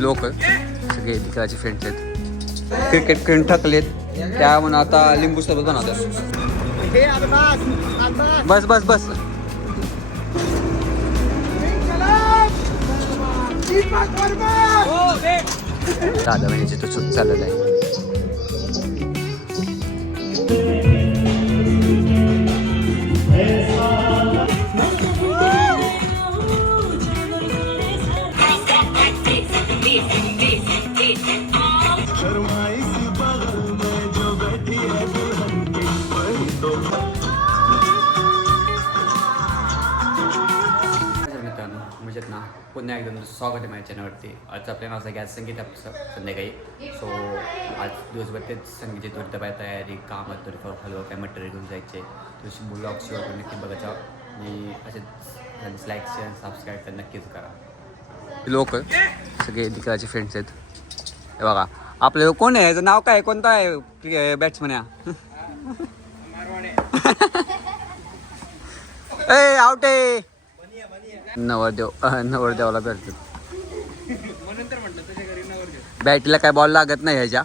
लोक सगळे मित्राचे फ्रेंड्स आहेत. क्रिकेट खेळून थकलेत त्या म्हणून आता लिंबू सरबत बनवतात. बस बस बस दादा बहिणीचे तो शूट चाललेला आहे. म्हणजे ना पुन्हा एकदम स्वागत आहे माझ्या चॅनलवरती. आजचा आपल्या नावाचा गॅस संगीत संध्याकाळी. सो आज दिवसभर तेच संगीतची थोडी तयारी कामात थोडीफार हलवं काय मटेरियल घेऊन जायचे तुझी ब्लॉग शिवाय पण नक्की बघायचा आणि असेच लाईक शेअर सबस्क्राईब तर नक्कीच करा. लोक सगळे मित्राचे फ्रेंड्स आहेत. हे बघा आपलं कोण आहे, याचं नाव काय, कोणतं आहे बॅट्समन या ए आउट आहे नवरदेवाला भेटतो बॅटीला काय बॉल लागत नाही ह्याच्या.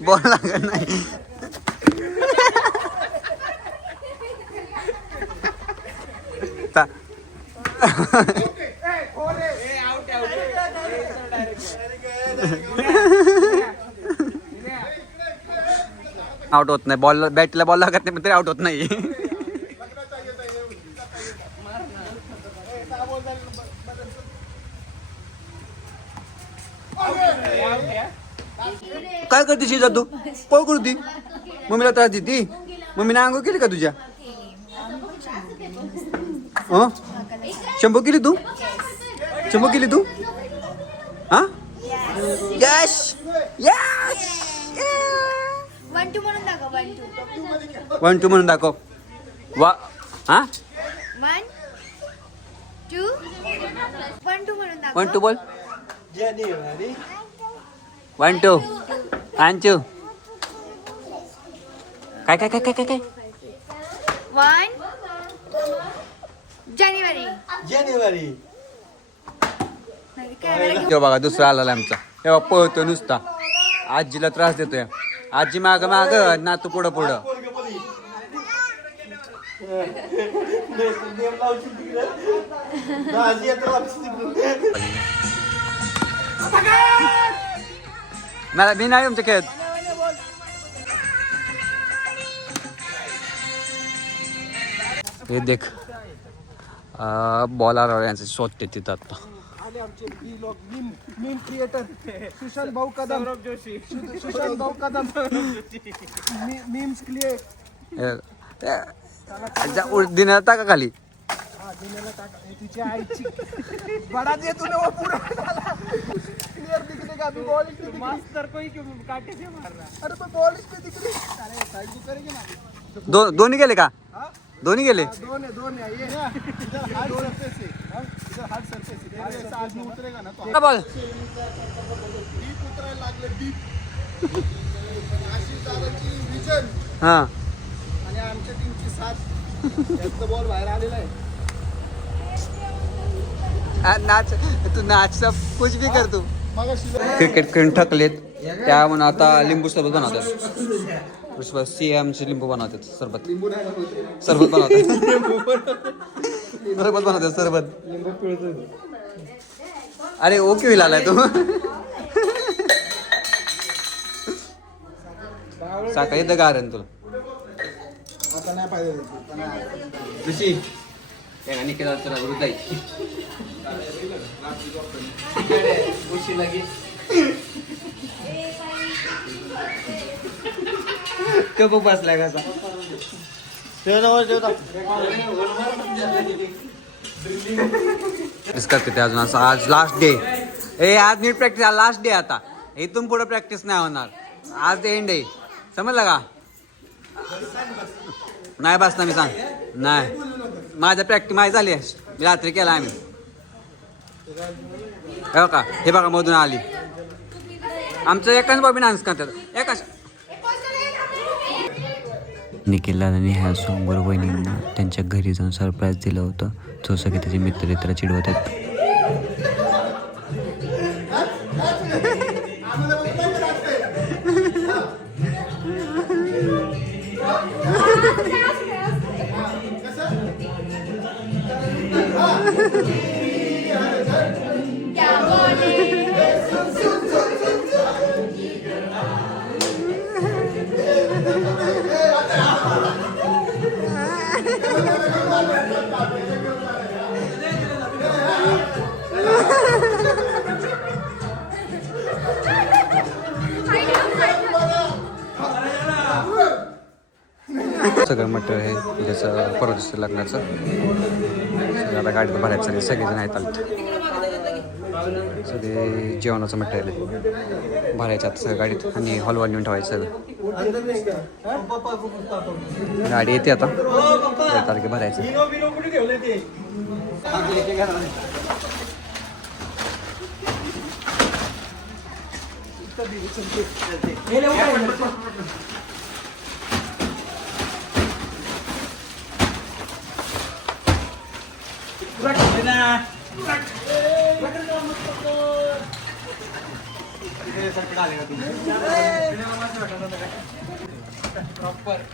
बॉल लागत नाही. आउट होत नाही, बॉल बॅटला बॉल लागत नाही पण तरी आउट होत नाही. काय करते शिजा तू, कोण करती मम्मीला त्रास देती. मम्मीने आंघोळ केली का तुझ्या? शंभू केली तू, शंभू केली तू. हा यश यश 1 2 म्हणून दाखव. 1 2 म्हणून दाखव. वा हा 1 2 1 2 म्हणून दाखव. 1 2 बोल. 1 2 1 2 काय काय काय काय काय काय 1 जानेवारी. तो बघा दुसरा आला आमचा. तेव्हा पळतो नुसता, आजीला त्रास देतोय. आजी माग माग ना तू पुढं पुढं. मला मी नाही तुमच्या खेळत. हे देख बॉल आला यांचं शॉट तिथं आता. मीम क्रिएटर सुशांत भाऊ कदम, सुशांत भाऊ कदम मीम्स क्रिएट दिनाला टाका खाली. तुझ्या आईची बडा दे तूने वो पूरा क्लियर दिख रहा अभी बॉलिंग पे मास्टर कोई क्यों काटे से मार रहा. अरे मैं बॉलिंग पे दिख रही. अरे साइड को करेंगे ना. दोन्ही गेले का? दोन्ही गेले. दोन है ये इधर हार्ड सरफेस है. इधर हार्ड सरफेस है. अरे आज में उतरेगा ना तो बॉल डीप उतरायला लागले. डीप आशिष दादाची विजन हा आणि आमच्या टीमची साथ. यातला बॉल बाहेर आलेला आहे. नाच तू नाच कुछ भी कर तू. मगाशी क्रिकेट खेळून थकलेत त्या म्हणून आता लिंबू सरबत बनवतात. सीएमचे लिंबू बनवतात. सरबत सरबत बनवतात. सरबत बनवतात सरबत. अरे ओके होईल आलाय तू. सकाळी तर गारण तुला आता नाही पाहिजे. तुझी निकेला तुला वृद्धाई कप बसलाय कसा करते ते अजून असं. आज लास्ट डे. आज नीट प्रॅक्टिस. Last day. आता इथून पुढे प्रॅक्टिस नाही होणार. आज एंड आहे, समजलं का? नाही बस ना मी सांग नाही. माझ्या प्रॅक्टिस माझी झाली आहे. मी रात्री केला आम्ही. हे बघा हे बघा मधून आली. आमचं एकाच बॉबी डान्स करतात. एकाच निखिल दादांनी ह्या सोमवार वहिनींना त्यांच्या घरी जाऊन सरप्राईज दिलं होतं. तो सगळे त्याचे मित्र चिडवत आहेत. सगळं मटेरियल आहे ज्याचं परत लग्नाचं. आता गाडीत भरायचं सगळे सगळेजण आहेत आले. सगळे जेवणाचं मटेरियल आहे भरायचं आता सगळं गाडीत आणि हॉलवर नेऊन ठेवायचं सगळं. गाडी येते आता तारखे भरायचं.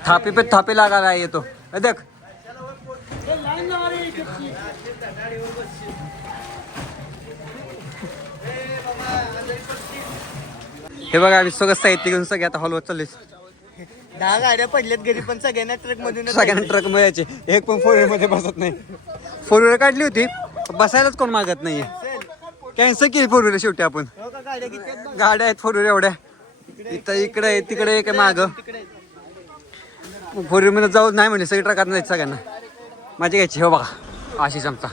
थापी पे थापी लगा रहा है ये तो देख. हे बघा आम्ही सगळं साहित्य घेऊन सगळे आता हॉलवर चालले. 10 गाड्या पडल्यात घरी पण सगळ्यांना ट्रक मधून सगळ्यांना ट्रक मध्ये यायचे. एक पण 4 व्हीलर मध्ये बसत नाही. 4 व्हीलर काढली होती बसायलाच कोण मागत नाहीये. कॅन्सल केली 4 व्हीलर शेवटी आपण. गाड्या आहेत 4 व्हीलर एवढ्या. इथं इकडे तिकडे एक माग 4 व्हीलर मध्ये जाऊ नाही म्हणजे सगळे ट्रकात जायचं सगळ्यांना. माझी घ्यायची हो बघा आशिष आमचा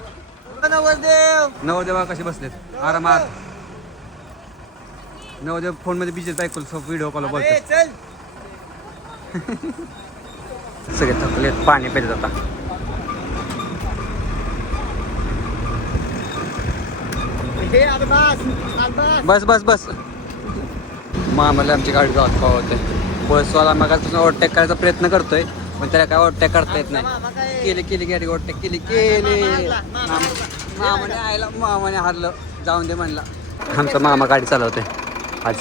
नवरदेव बघा कसे बसलेत आरामात. नवरदेव फोन मध्ये बिझी ऐकून व्हिडिओ कॉल बोलतो. सगळे थकलेत पाणी प्यायचं आता. बस बस बस. आम्हाला आमची गाडी जात पावते. बसवाला मगापासून ओव्हरटेक करायचा प्रयत्न करतोय पण त्याला काय ओव्हरटेक करता येत नाही. केली गाडी ओव्हरटेक केली मामाने हारलं जाऊन दे म्हणला. आमचा मामा गाडी चालवतोय आज.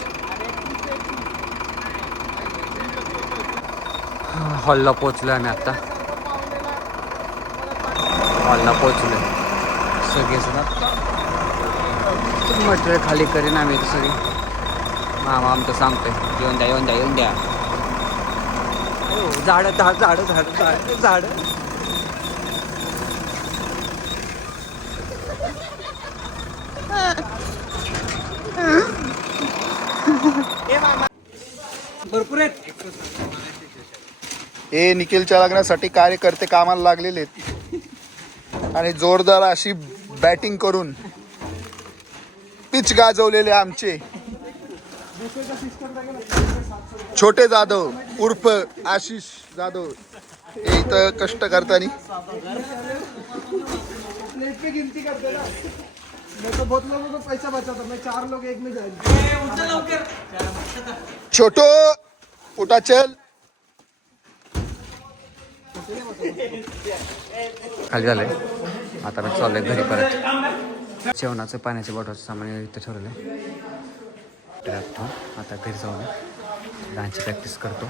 हॉलला पोचलो आम्ही आता. हॉलला पोचलो सगळेजण मटेरियल खाली करीन आम्ही सगळी. मामा आमचं सांगतोय येऊन द्या. झाड भरपूर आहेत. हे निखिलच्या लग्नासाठी कार्यकर्ते कामाला लागलेले आहेत आणि जोरदार अशी बॅटिंग करून पिच गाजवलेले आमचे छोटे जाधव उर्फ आशिष जाधव हे इथं कष्ट करताना. पैसा बचाता मैं 4 लोग एक में जाएंगे. छोटो उठा चल. खाली झालंय आता मी चाललोय घरी परत. जेवणाचं पाण्याच्या बॉटलचं सामान इथं ठेवलंय. आता घरी जाऊन डान्सची प्रॅक्टिस करतो.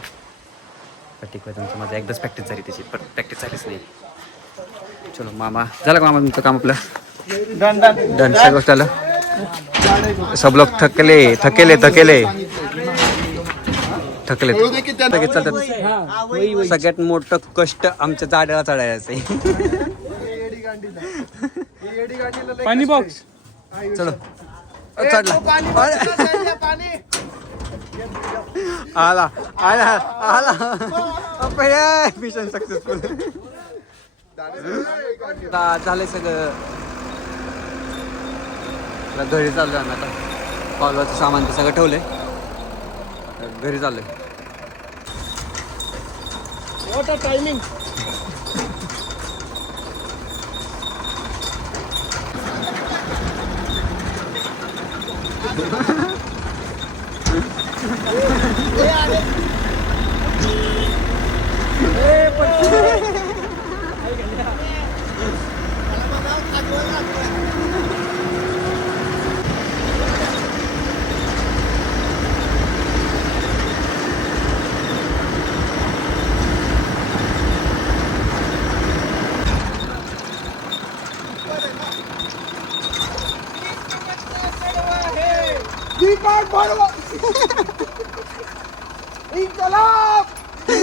प्रतिक्रिया माझा एकदाच प्रॅक्टिस झाली त्याची पण प्रॅक्टिस झालीच नाही. चलो मामा झालं का मामा तुमचं काम आपलं डन सगळं गोष्ट आलं. सब लोग थकले चालतात. सगळ्यात मोठं कष्ट आमच्या झाडाला चढायचं आहे. पाणी बॉक्स चलो चढला आला मिशन सक्सेसफुल झालंय सगळं. घरी चाललोय आम्ही आता. कॉलवरचं सामान ते सगळं ठेवलंय घरी चाललोय. What a timing.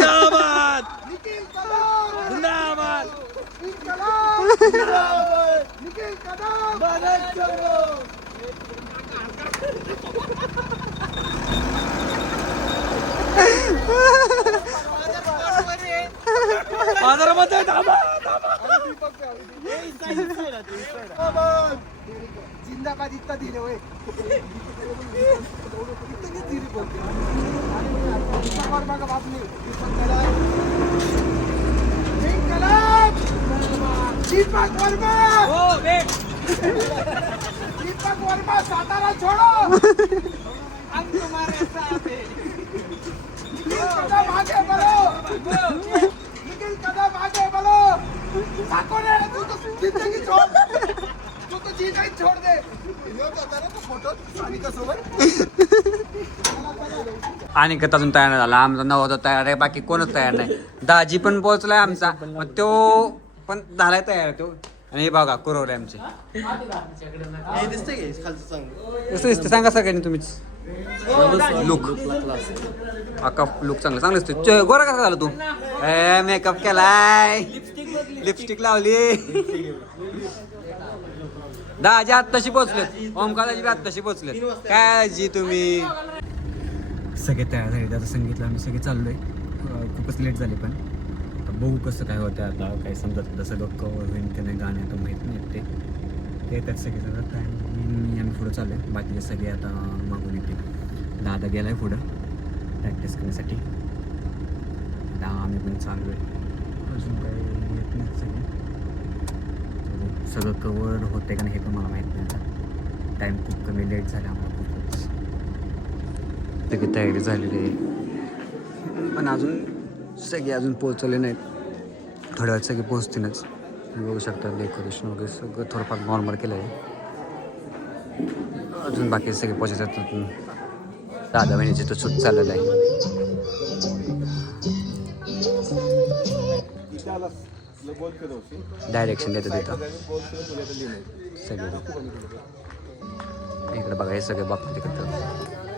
जिंदाबाद निखिल कदम जिंदाबाद निखिल कदम भारत छोडो बाजारामध्ये जिंदाबाद इतना धीरे होय इतनी धीरे बोलते दीपक वर्मा का बाप नहीं दीपक वर्मा दीपक वर्मा सातारा छोड़ो हम तुम्हारे साथ हैं कदम आगे बढ़ो निखिल कदम आगे बढ़ो साको ने तू तो जिंदगी छोड़ तू तो जीना ही छोड़ दे होता ना तो फोटो सानिका सोबत आणि कथा अजून तयार नाही झाला आमचा नवरा तयार आहे बाकी कोणच तयार नाही दाजी पण पोहोचलाय आमचा मग तो पण झालाय तयार तो आणि हे बघा कुरवले आमचे कसं दिसतं सांगा सगळ्यांनी तुम्हीच लुक अक्का लुक चांगलं चांगलं दिसतोय गोरा कसा झाला तू मेकअप केलाय लिपस्टिक लावली दाजी आत्ताशी पोहोचलेत ओमकाराजी बी आत्ताशी पोहोचलेत काय जी तुम्ही सगळे तयार झाले आता सांगितलं आम्ही सगळे चाललोय खूपच लेट झाले पण आता बघू कसं काय होतं आता काही समजत नाही सगळं कवर होईल ते नाही गाणे आता माहीत नाही ते येतात सगळे सगळं काय आम्ही पुढं चाललो आहे बाकीचे सगळे आता मागून येते दादा गेला आहे पुढं प्रॅक्टिस करण्यासाठी आता आम्ही पण चाललो आहे अजून काही येत नाही सगळे सगळं कवर होतं का नाही हे पण मला माहीत नाही आता टाईम खूप कमी लेट झाला आम्हाला खूपच सगळी तयारी झालेली आहे पण अजून सगळे अजून पोहोचले नाहीत थोड्या वेळात सगळे पोहोचतीलच बघू शकता डेकोरेशन वगैरे सगळं थोडंफार नॉर्मल केलं आहे अजून बाकी सगळे पोहोचतात दादा बहिणीचे तो शूट चाललेलं आहे डायरेक्शन देतं तिथं सगळे इकडे बघा हे सगळे बघतो तिकडं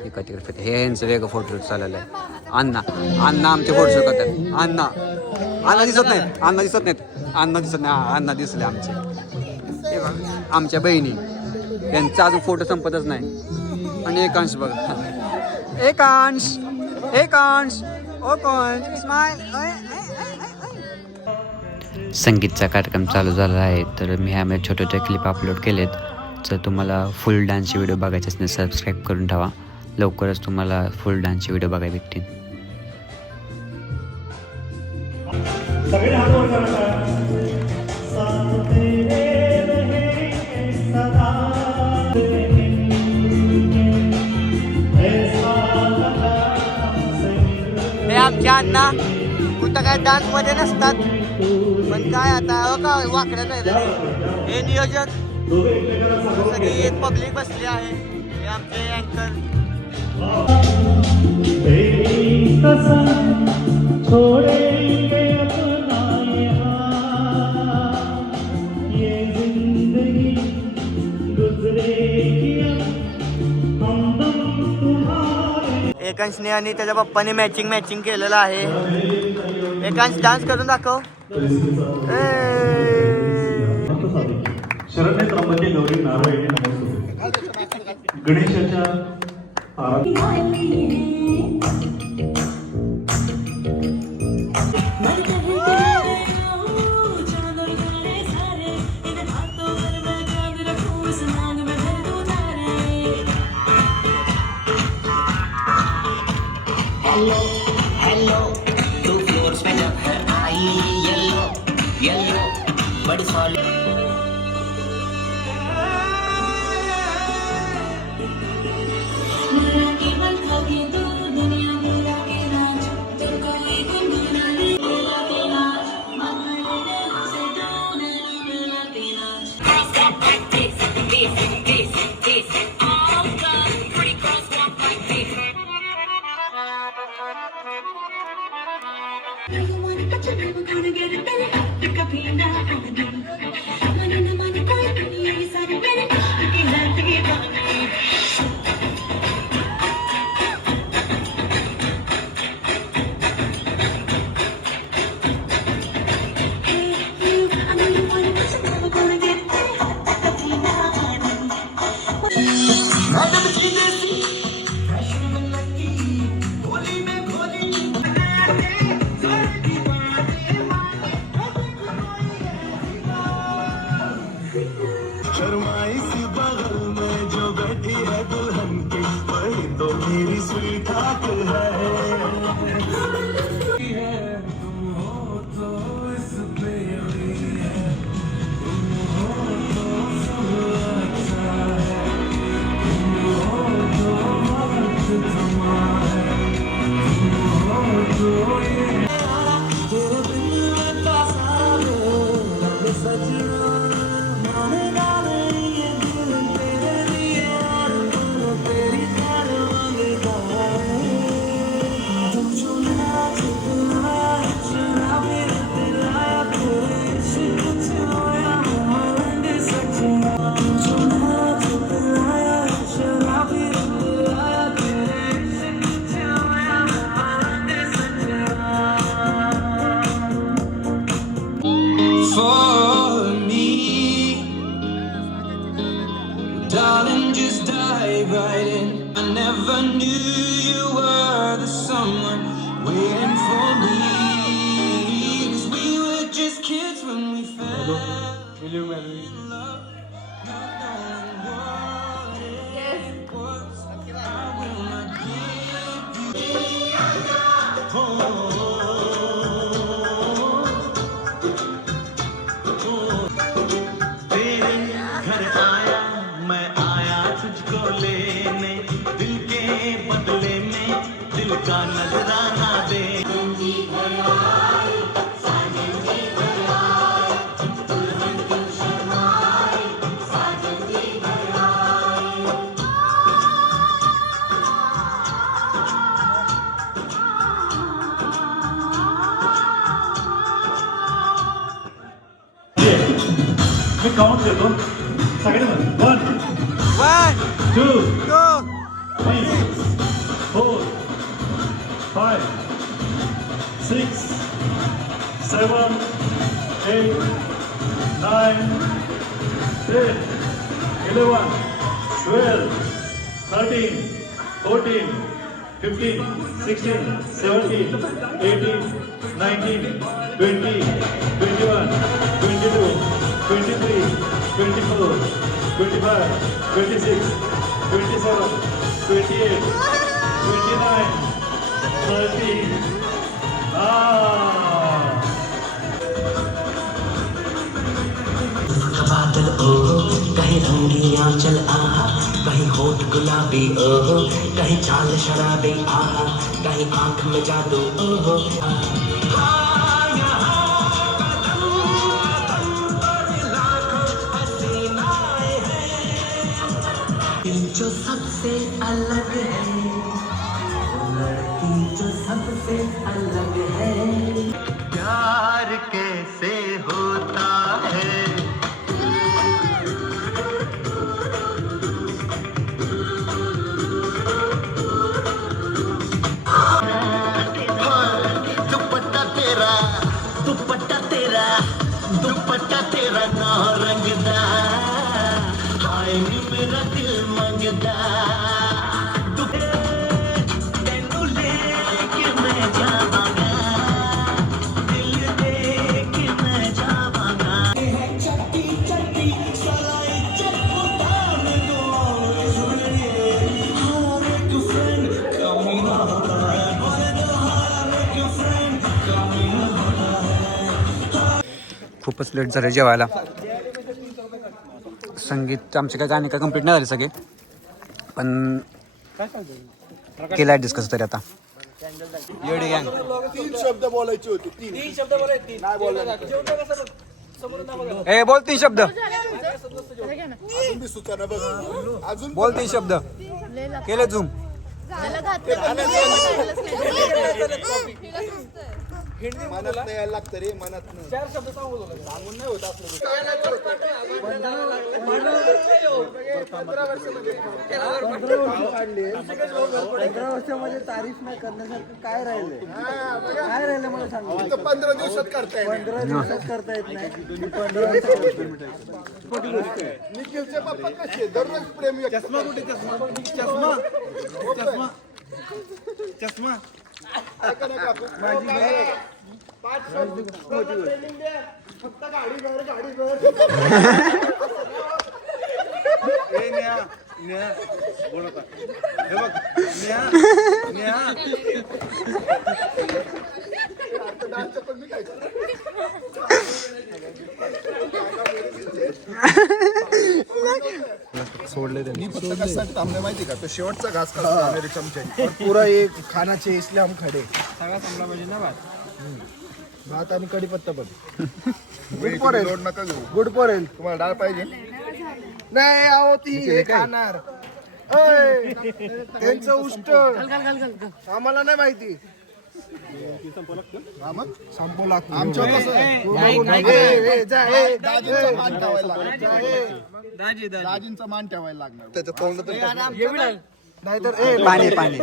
इकडे तिकडे फिरते हे यांचं वेगळं फोटो चाललेलं आहे अण्णा आमचे फोटो शूट करतात अण्णा दिसत नाहीत अण्णा दिसत नाही अण्णा दिसले आमचे हे बघा आमच्या बहिणी त्यांचा अजून फोटो संपतच नाही आणि एकांश बघा एकांश ओ कोण स्माइल संगीतचा कार्यक्रम चालू झाला आहे तर मी ह्यामध्ये छोटे छोटे क्लिप अपलोड केलेत जर तुम्हाला फुल डान्सचे व्हिडिओ बघायचे असतील सबस्क्राईब करून ठेवा लवकरच तुम्हाला फुल डान्सचे व्हिडिओ बघायला भेटतील हे आमच्या अण्णा कुठं काय डान्स मध्ये नसतात पण काय आता का वाकडं नाही हे नियोजन सगळी पब्लिक बसली आहे हे आमचे अँकर एकांशने आणि त्याच्या पप्पाने मॅचिंग केलेलं आहे एकांश डान्स करून दाखव शरण्य त्र्यंबके गौरी नारायणी नमोस्तुते गणेशाच्या Hello, 2 floors में जब घर आई yellow, बड़ी solid. मी काउंट देतो सगळ्यांना 1 2 3 4 5 6 7 8 9 10 11 12 13 14 15 16 17 18 19 20 21 22 23 24 25 26 27 28 29 30 बादल ओहो कहीं रंगी आंचल आहा कहीं होठ गुलाबी ओहो कहीं चाल शराबी आहा कहीं आंख में जादू ओहो जो सबसे अलग है वो लड़की जो सबसे अलग है प्यार कैसे होता है दुपट्टा तेरा नौ रंगदा हाय नी मेरा दिल मंगदा तेनू लेके मैं जावांगा दिल लेके मैं जावांगा चट्टी चट्टी सलाई चटपटा में दो हर एक फ्रेंड कमीना होता है हर एक फ्रेंड कमीना होता है खूपच लेट झालं जेवायला. संगीत आमचे काय गाणे काय कंप्लीट नाही झाले सगळे, पण केलं ॲडजस्ट कसं तरी आता. एवढे गँग 3 शब्द बोलायचे होते. 3 शब्द बोलायचे नाही बोलायचे. ए बोल 3 शब्द. अजून बी सुचाना बघ. अजून बोल 3 शब्द. केले झूम. मनात नाही यायला लागतं रे, मनात 4 शब्द सांगून नाही होत आपलं. 15 वर्षामध्ये तारीफ नाही करण्यासारखं काय राहिलंय? काय राहिलं मला सांगा. 15 दिवसात करताय. 15 दिवसात करता येत नाही. 15 निखिलचे पप्पा कसे दररोज प्रेम व्यक्त चष्मा कुठे? चष्मा चष्मा चष्मा ऐका ना काकू. माझी बहीण 5 शब्द ट्रेनिंग द्या. फक्त गाडी भर ए नेहा नेहा बोलता हे बघ नेहा नेहा डान्सचं पण मी काय सोडले मी फक्त कशासाठी थांबले माहिती का? तो शेवटचा घास खाला मेरे चमच्याने. पूरा एक खाना चे इसलिए हम खडे सगळा संपला पाहिजे ना भात आणि कढीपत्ता पण गुड पडेल. लोड नका घेऊ. गुड पडेल. तुम्हाला डाळ पाहिजे? नाही आहो ती हे खाणार. ओय, त्यांचं उष्ट आम्हाला नाही माहिती. संपू लागतो. आमच्या कसं दाजींचा मान ठेवायला लागणार. दाजींचा मान ठेवायला लागणार. त्याचं तोंड तर नाहीतर पाणी पाणी.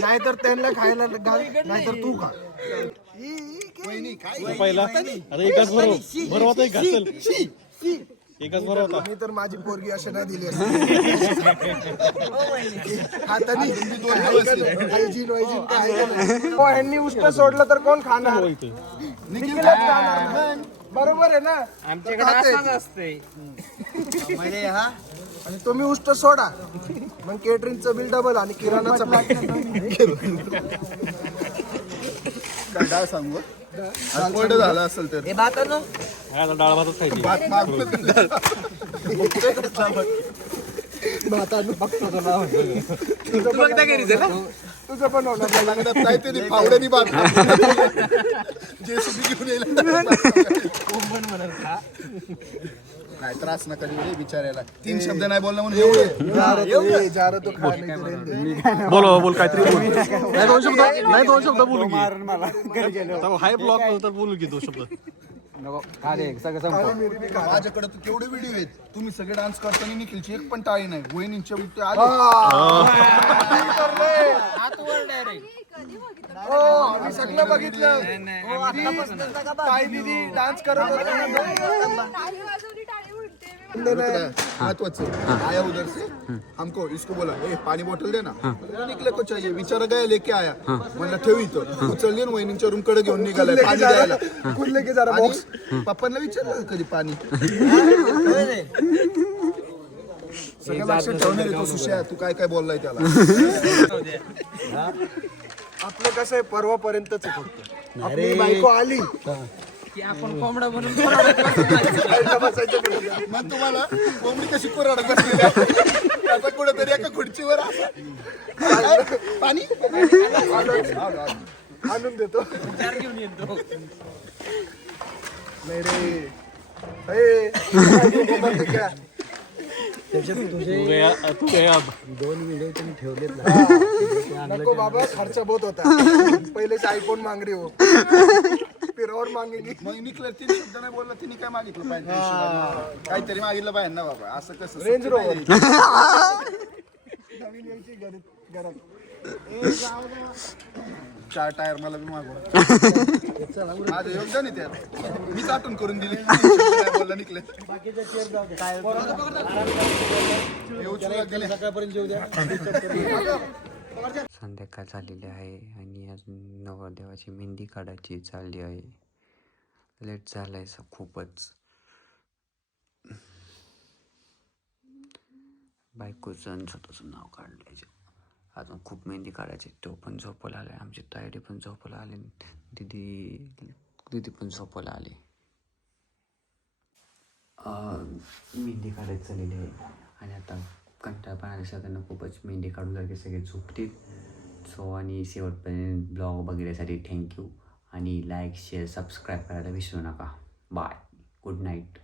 नाहीतर त्यांना खायला घाल, नाहीतर तू खा. मी तर माझी पोरगी अशा नाही दिली ह्यांनी उष्ट सोडलं तर कोण खाणार? निखिलच खाणार. बरोबर आहे ना? आणि तुम्ही उष्ट सोडा मग केटरिंगचं बिल डबल आणि किराणाचं डाळ सांगू कोरडं झालं असेल तर भात मागतो. तुझं पण होणार. लग्नात काहीतरी फावड्यानी भात जेसीबी घेऊन येईल. काय त्रास नका देऊ रे बिचाऱ्याला. 3 शब्द नाही बोलला म्हणून एवढं. जारा तो खा नाही तर बोल काहीतरी नाही 2 शब्द बोलू की हाय ब्लॉक तर बोलू की 2 शब्द. माझ्याकडे तर केवढे व्हिडिओ आहेत. तुम्ही सगळे डान्स करताना निखिलची एक पण टाळी नाही. वहिनींच्या आम्ही सगळं बघितलं. ताई दीदी डान्स करत महत्वाचं आया उधर से हमको इसको बोला ए पाणी बॉटल दे ना. निकले को चाहिए विचार गया लेके आया. म्हणलं ठेवी इथं. उचलली ना वहिनींच्या रूम कडे घेऊन निघालाय पाणी द्यायला. कुठले की जरा बॉक्स पप्पांना विचारलं कधी पाणी. सगळं लक्षात ठेवणार आहे तो सुशा. तू काय काय बोललाय त्याला. आपलं कसं आहे परवापर्यंतच आहे फक्त. आपली बायको आली मग तुम्हाला कोंबडी कशी कोराडत बसलेली आहे? आता कुठेतरी एका खुर्चीवर पाणी आणून देतो. नाही रे नको बाबा खर्च बहुत होता. पहिले से आईफोन मांग रही हो फिर और मागेगी. मग निकलं 3 शब्द नाही बोलला. तिने काय मागितलं पाहिजे काहीतरी मागितलं पाहिजे ना बाबा. असं कसं रेंज रोवर नवीन यायची घरात 4 टायर मला बी मागवा. माझं योगदान आहे त्यात. मीच आठवण करून दिली. 3 शब्द नाही बोलला निकले. सकाळपर्यंत जेऊ द्या. संध्याकाळ झालेली आहे आणि अजून नवरदेवाची मेहंदी काढायची चालली आहे. लेट झालाय खूपच. बायकोचं आणि स्वतःचं नाव काढायचं. अजून खूप मेहंदी काढायची. तो पण झोपायला आलाय. आमची तायडी पण झोपायला आली. दीदी पण झोपायला आली. मेहंदी काढायची चाललेली आहे आणि आता कंटाळा पण आले सगळ्यांना खूपच. मेहंदी काढून झाली की सगळे झोपतील. सो आणि शेवटपर्यंत ब्लॉग बघण्यासाठी थँक्यू. आणि लाईक शेअर सबस्क्राईब करायला विसरू नका. बाय. Good night.